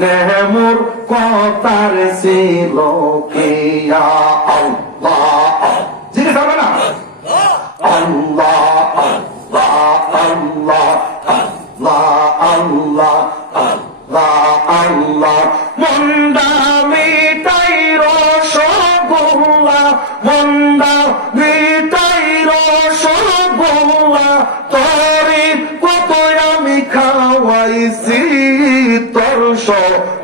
নেমুর কথার ছিল মন্দা মিটাই রসগোল্লা মন্দা মিটাই রসগোল্লা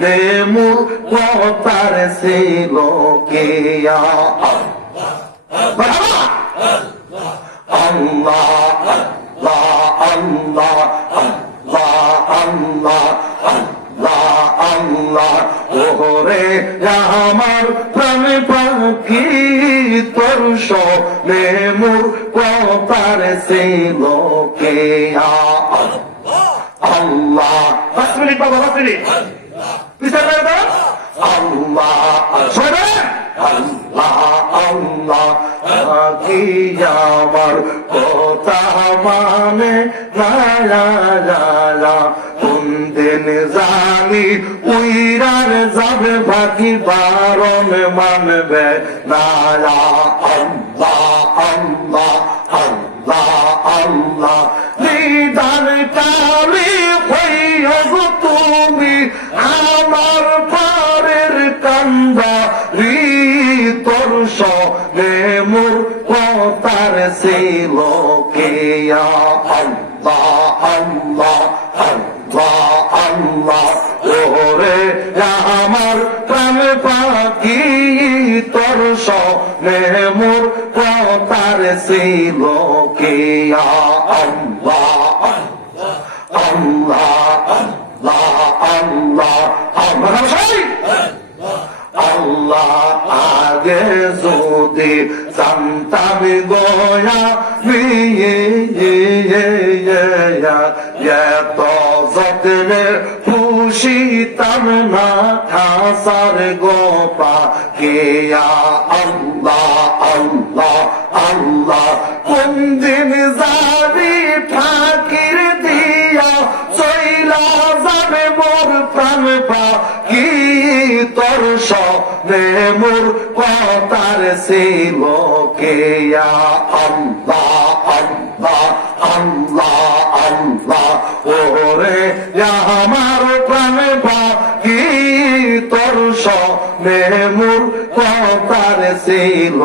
প্রেম কতার সে লোকেয়া আল্লাহ আল্লাহ আল্লাহ আল্লাহ আল্লাহ আল্লাহ আল্লাহ ওরে আমার প্রাণ পাখি তোর সে মোর কতার সে লোকেয়া আল্লাহ দশ মিনিট বাবা দশ মিনিট বিচার করে দাও আল্লাহ শোনে আল্লাহ আল্লাহ কি আমার কথা মানে দিন জানি উইরার যাবে বাকি বারণ মানবে না আল্লাহ সনে মোর কথার ছিল কে আল্লাহ আল্লাহ আল্লাহ আল্লাহ। ওরে আমার প্রাণ পাখি, তোর সনে মোর কথার ছিল কে আল্লাহ আল্লাহ আল্লাহ আগে যদি জানতাম গয়া এত যত্নে খুশিতাম না খাসার গোপা কেয়া আল্লাহ আল্লাহ আল্লাহ, কোন দিন যাবি তোর সনে মোর কথার ছিল কে আল্লাহ আল্লাহ আল্লাহ আল্লাহ। ওরে আমার প্রাণ পা কি তোর সনে মোর কথার ছিল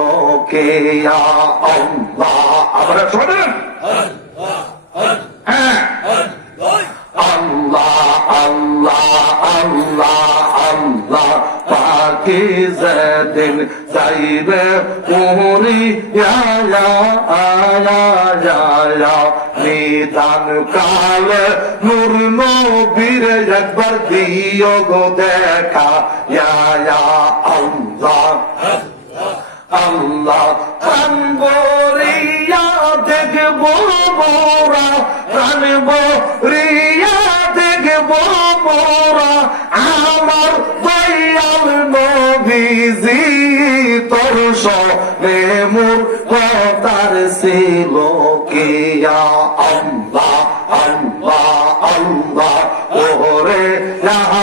কে আল্লাহ। আবার শোনেন? পুরি আয়া আয়া আয়া নিদান কাল নূর নবীর একবার দিও গো দেখা। আয়া আল্লাহ আল্লাহ। দেখব মোরা প্রাণবরিয়া দেখব কথার ছিল কিয়া আল্লাহ আল্লাহ আল্লাহ, ওরে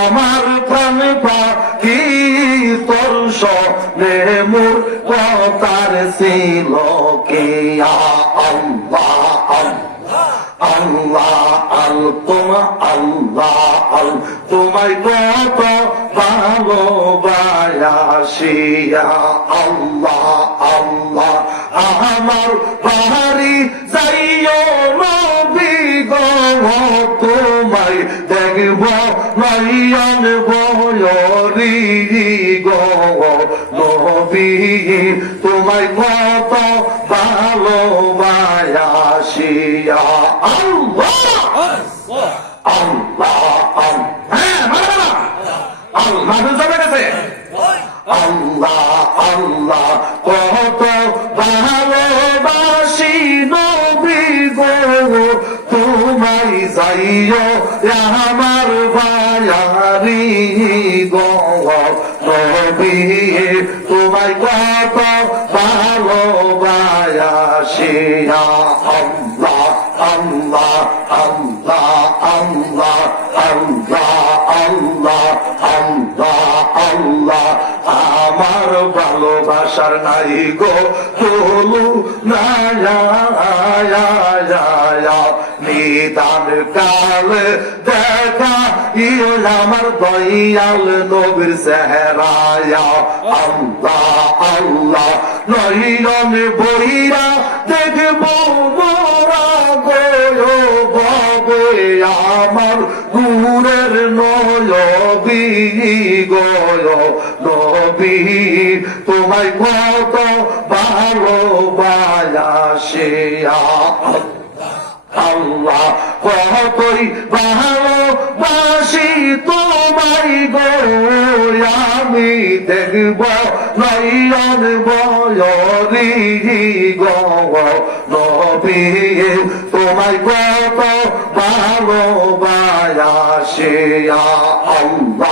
আমার প্রাণ পাখি, তোর সনে মোর কথার ছিল কিয়া আল্লাহ আল্লাহ আল্লাহ, আল তোমা, আল্লাহ, আল তোমায় কত ভালোবাসিয়া, আল্লাহ আল্লাহ আমার বাড়ি যাইও নবী গো, তোমায় দেখব নয়ন বয়রি গো, নবী, তোমায় কত ভালোবাসিয়া আল্লাহ! যাইও আমার বায়ারি গবি তোমায় কত ভালো বায়াসিয়া ভালোবাসার নাই গো। তোলু নিদান কালে দেখা ইও আমার দয়াল নবীর চেহারায়া। আল্লাহ আল্লাহ, নয়ন বইরা দেখব মোরা গো আমার দূরের নয়বি গয় নবী তোমায় কত ভালোবাসে। আল্লাহ, কতই ভালোবাসি তোমায় গো। আমি দেখব নয়ন বয়রি গো। নবী তোমায় কত ভালোবাসে। আল্লাহ